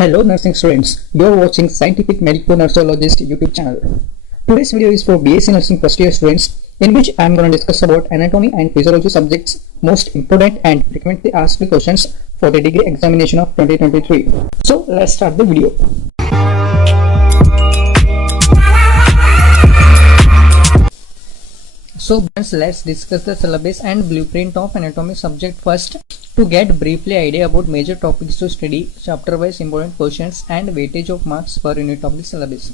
Hello nursing students, you are watching Scientific Medical Nursologist YouTube channel. Today's video is for BSc Nursing first year students, in which I am going to discuss about anatomy and physiology subjects most important and frequently asked questions for the degree examination of 2023. So let's start the video. So let's discuss the syllabus and blueprint of anatomy subject first. To get briefly idea about major topics to study, chapter wise important questions and weightage of marks per unit of the syllabus.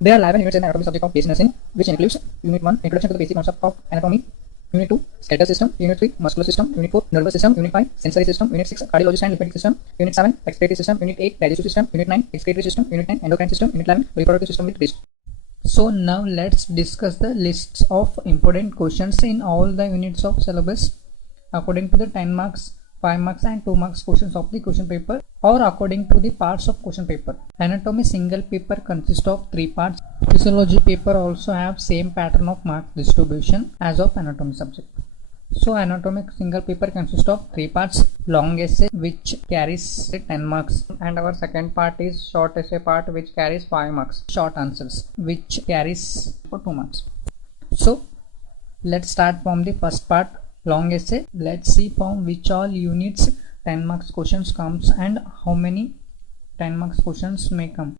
There are 11 units in the anatomy subject of basic nursing, which includes Unit 1, Introduction to the Basic Concept of Anatomy, Unit 2, Skeletal System, Unit 3, Muscular System, Unit 4, Nervous System, Unit 5, Sensory System, Unit 6, Cardiology and Lymphatic System, Unit 7, Respiratory System, Unit 8, Digestive System, Unit 9, Excretory System, Unit 10, Endocrine System, Unit 11, Reproductive System with rest. So now let's discuss the lists of important questions in all the units of syllabus according to the 10 marks, 5 marks and 2 marks questions of the question paper, or according to the parts of question paper. Anatomy single paper consists of 3 parts. Physiology paper also have same pattern of mark distribution as of anatomy subject. So anatomic single paper consists of 3 parts: long essay which carries 10 marks, and our second part is short essay part which carries 5 marks, short answers which carries for 2 marks. So let's start from the first part, long essay. Let's see from which all units 10 marks questions comes and how many 10 marks questions may come.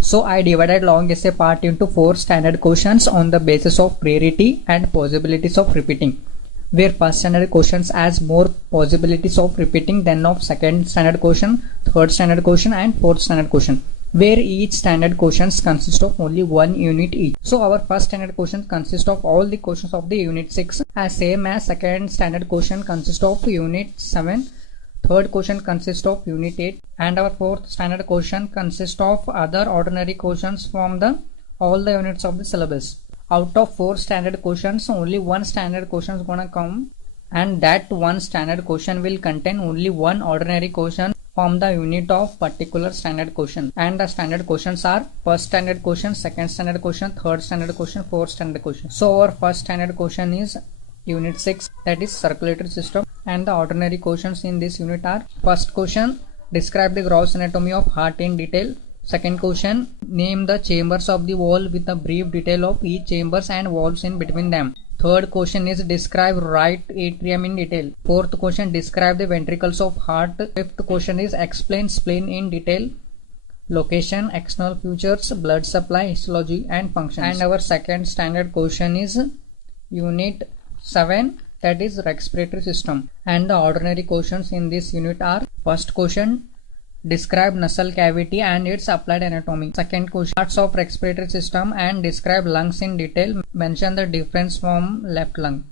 So I divided long essay part into 4 standard questions on the basis of priority and possibilities of repeating, where first standard questions has more possibilities of repeating than of second standard question, third standard question and fourth standard question, where each standard questions consist of only 1 unit each. So our first standard question consists of all the questions of the unit 6, as same as second standard question consists of unit 7, third question consists of unit 8, and our fourth standard question consists of other ordinary questions from the all the units of the syllabus. Out of 4 standard questions, only 1 standard question is gonna come, and that 1 standard question will contain only 1 ordinary question from the unit of particular standard question. And the standard questions are first standard question, second standard question, third standard question, fourth standard question. So our first standard question is unit 6, that is circulatory system, and the ordinary questions in this unit are: first question, describe the gross anatomy of heart in detail. Second question, name the chambers of the wall with a brief detail of each chambers and walls in between them. Third question is describe right atrium in detail. Fourth question, describe the ventricles of heart. Fifth question is explain spleen in detail, location, external features, blood supply, histology and functions. And our second standard question is unit 7, that is respiratory system, and the ordinary questions in this unit are: first question, describe nasal cavity and its applied anatomy. Second question, parts of respiratory system and describe lungs in detail. Mention the difference from left lung.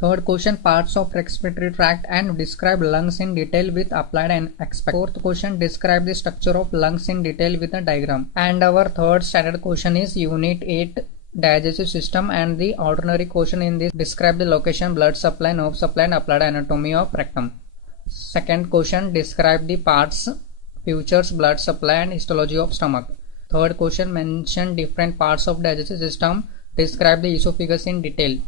Third question, parts of respiratory tract and describe lungs in detail with applied and aspect. Fourth question, describe the structure of lungs in detail with a diagram. And our third standard question is unit 8, digestive system, and the ordinary question in this: describe the location, blood supply, nerve supply and applied anatomy of rectum. Second question, describe the parts, features, blood supply and histology of stomach. Third question, mention different parts of digestive system, describe the esophagus in detail.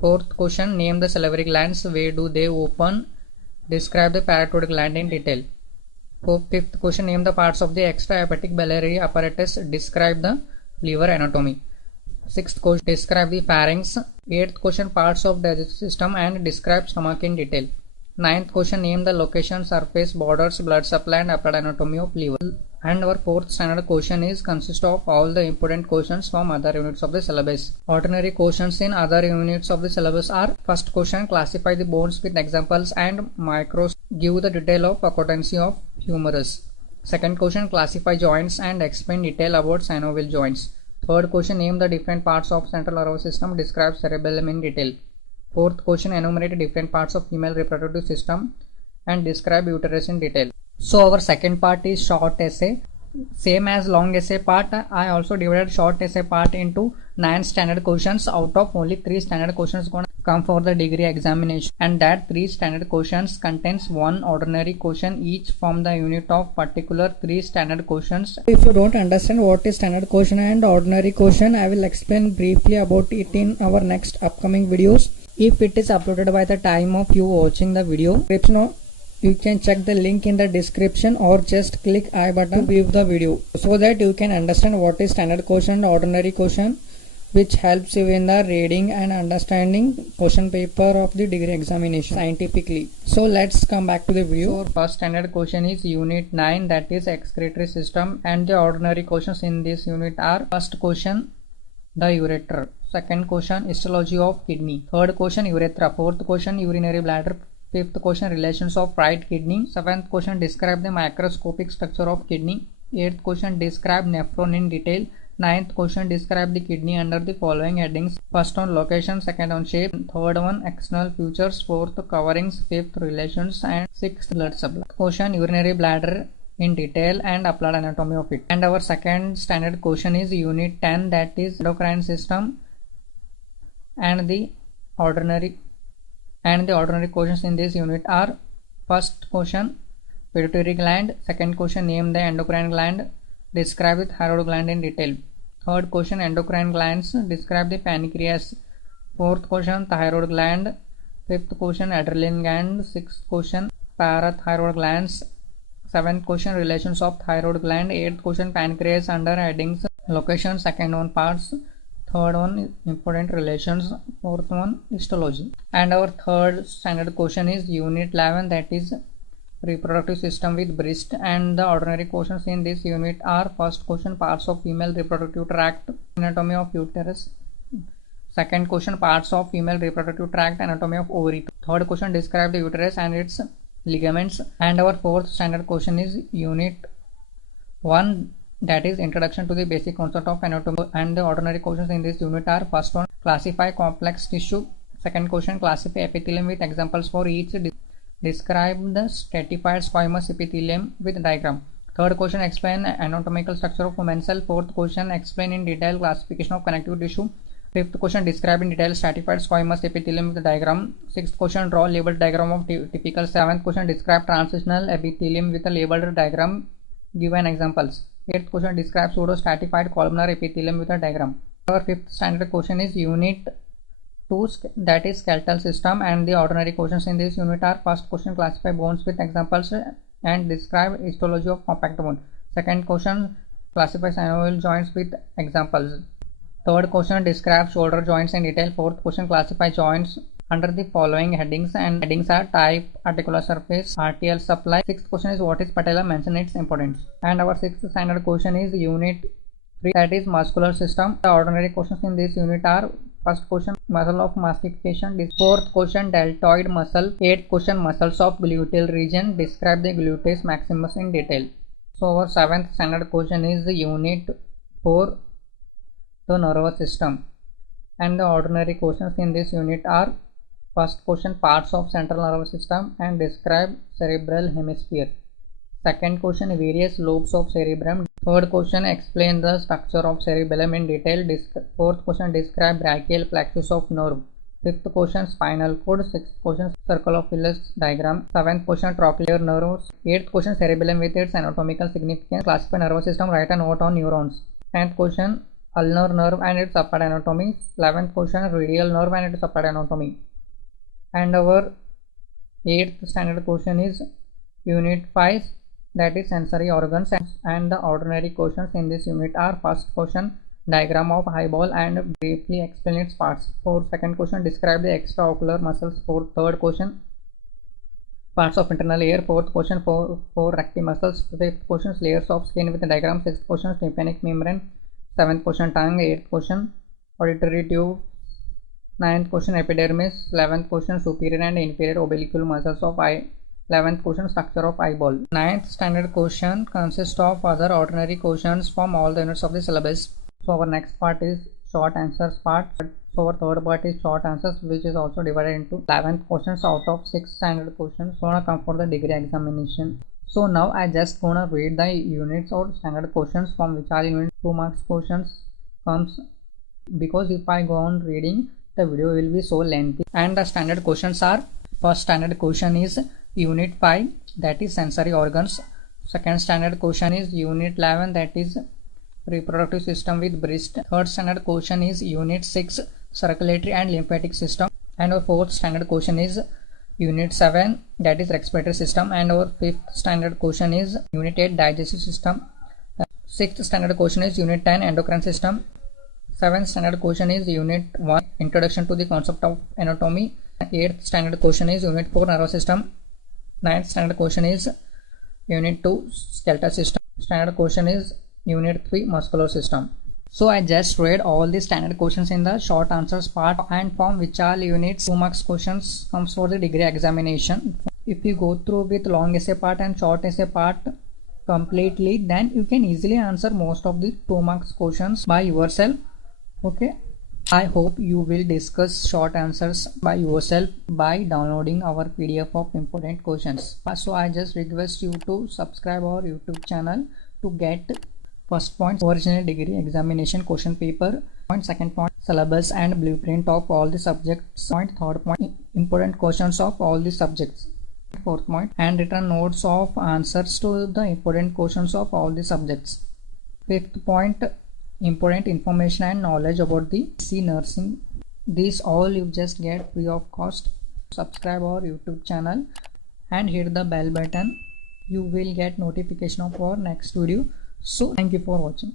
Fourth question, name the salivary glands, where do they open, describe the parotid gland in detail. Fifth question, name the parts of the extrahepatic biliary apparatus, describe the liver anatomy. Sixth question, describe the pharynx. Eighth question, parts of digestive system and describe stomach in detail. Ninth question, name the location, surface, borders, blood supply and applied anatomy of liver. And our fourth standard question is consist of all the important questions from other units of the syllabus. Ordinary questions in other units of the syllabus are: first question, classify the bones with examples and micros, give the detail of occupancy of humerus. Second question, classify joints and explain detail about synovial joints. Third question, name the different parts of central nervous system, describe cerebellum in detail. Fourth question, enumerate different parts of female reproductive system and describe uterus in detail. So our second part is short essay. Same as long essay part, I also divided short essay part into 9 standard questions. Out of only 3 standard questions gonna come for the degree examination, and that 3 standard questions contains 1 ordinary question each from the unit of particular 3 standard questions. If you don't understand what is standard question and ordinary question, I will explain briefly about it in our next upcoming videos. If it is uploaded by the time of you watching the video, You can check the link in the description or just click I button to view the video so that you can understand what is standard question and ordinary question, which helps you in the reading and understanding question paper of the degree examination scientifically. So let's come back to the video. So first standard question is unit 9, that is excretory system, and the ordinary questions in this unit are: first question, the ureter; second question, histology of kidney; third question, urethra; fourth question, urinary bladder; fifth question, relations of right kidney; seventh question, describe the microscopic structure of kidney; eighth question, describe nephron in detail; ninth question, describe the kidney under the following headings: first on location, second on shape, third one external features, fourth coverings, fifth relations, and sixth blood supply. Question, urinary bladder in detail and applied anatomy of it. And our second standard question is unit 10, that is endocrine system, and the ordinary questions in this unit are: first question, pituitary gland; second question, name the endocrine gland; describe the thyroid gland in detail; third question, endocrine glands; describe the pancreas; fourth question, thyroid gland; fifth question, adrenaline gland; sixth question, parathyroid glands; seventh question, relations of thyroid gland; eighth question, pancreas under headings location, second one parts, third one important relations, fourth one histology. And our third standard question is unit 11, that is reproductive system with breast, and the ordinary questions in this unit are: first question, parts of female reproductive tract, anatomy of uterus; second question, parts of female reproductive tract, anatomy of ovary; third question, describe the uterus and its ligaments. And our fourth standard question is unit 1, that is introduction to the basic concept of anatomy, and the ordinary questions in this unit are: first one, classify complex tissue; second question, classify epithelium with examples for each; describe the stratified squamous epithelium with diagram; third question, explain anatomical structure of human cell; fourth question, explain in detail classification of connective tissue; fifth question, describe in detail stratified squamous epithelium with diagram; sixth question, draw labeled diagram of typical; seventh question, describe transitional epithelium with a labeled diagram, given examples; eighth question, describe pseudostratified columnar epithelium with a diagram. Our fifth standard question is unit 2, that is skeletal system, and the ordinary questions in this unit are: first question, classify bones with examples and describe histology of compact bone; second question, classify synovial joints with examples; third question, describe shoulder joints in detail; fourth question, classify joints under the following headings, and headings are: type, articular surface, arterial supply. Sixth question is: what is patella? Mention its importance. And our sixth standard question is unit 3, that is muscular system. The ordinary questions in this unit are: first question, muscle of mastication; fourth question, deltoid muscle; eighth question, muscles of gluteal region; describe the gluteus maximus in detail. So our seventh standard question is unit 4, the nervous system, and the ordinary questions in this unit are: first question, parts of central nervous system and describe cerebral hemisphere; second question, various lobes of cerebrum; third question, explain the structure of cerebellum in detail; fourth question, describe brachial plexus of nerve; fifth question, spinal cord; sixth question, circle of Willis diagram; seventh question, trochlear nerves; eighth question, cerebellum with its anatomical significance; classify nervous system, write a note on neurons; tenth question, ulnar nerve and its applied anatomy; 11th question, radial nerve and its applied anatomy. And our 8th standard question is unit 5, that is sensory organs, and the ordinary questions in this unit are: first question, diagram of eyeball and briefly explain its parts; second question, describe the extraocular muscles; third question, parts of internal ear; fourth question, four recti muscles; fifth question, layers of skin with a diagram; sixth question, tympanic membrane; seventh question, tongue; eighth question, auditory tube; ninth question, epidermis; 11th question, superior and inferior oblique muscles of eye; 11th question, structure of eyeball. Ninth standard question consists of other ordinary questions from all the units of the syllabus. So our next part is short answers part. So our third part is short answers, which is also divided into 11 questions out of 6 standard questions gonna come for the degree examination. So now I just gonna read the units or standard questions from which are unit 2 marks questions comes, because if I go on reading, the video will be so lengthy. And the standard questions are: first standard question is unit 5, that is sensory organs; second standard question is unit 11, that is reproductive system with breast; third standard question is unit 6, circulatory and lymphatic system; and our fourth standard question is Unit 7, that is respiratory system, and our 5th standard question is Unit 8, digestive system. 6th standard question is Unit 10, endocrine system. 7th standard question is Unit 1, introduction to the concept of anatomy. 8th standard question is Unit 4, nervous system. 9th standard question is Unit 2, skeletal system. Standard question is Unit 3, muscular system. So I just read all the standard questions in the short answers part, and from which all units 2 marks questions comes for the degree examination. If you go through with long essay part and short essay part completely, then you can easily answer most of the 2 marks questions by yourself. Okay, I hope you will discuss short answers by yourself by downloading our PDF of important questions. So I just request you to subscribe our YouTube channel to get first point original degree examination question paper, point second point syllabus and blueprint of all the subjects, point third point important questions of all the subjects, fourth point and written notes of answers to the important questions of all the subjects, fifth point important information and knowledge about the C nursing. These all you just get free of cost. Subscribe our YouTube channel and hit the bell button. You will get notification of our next video. So thank you for watching.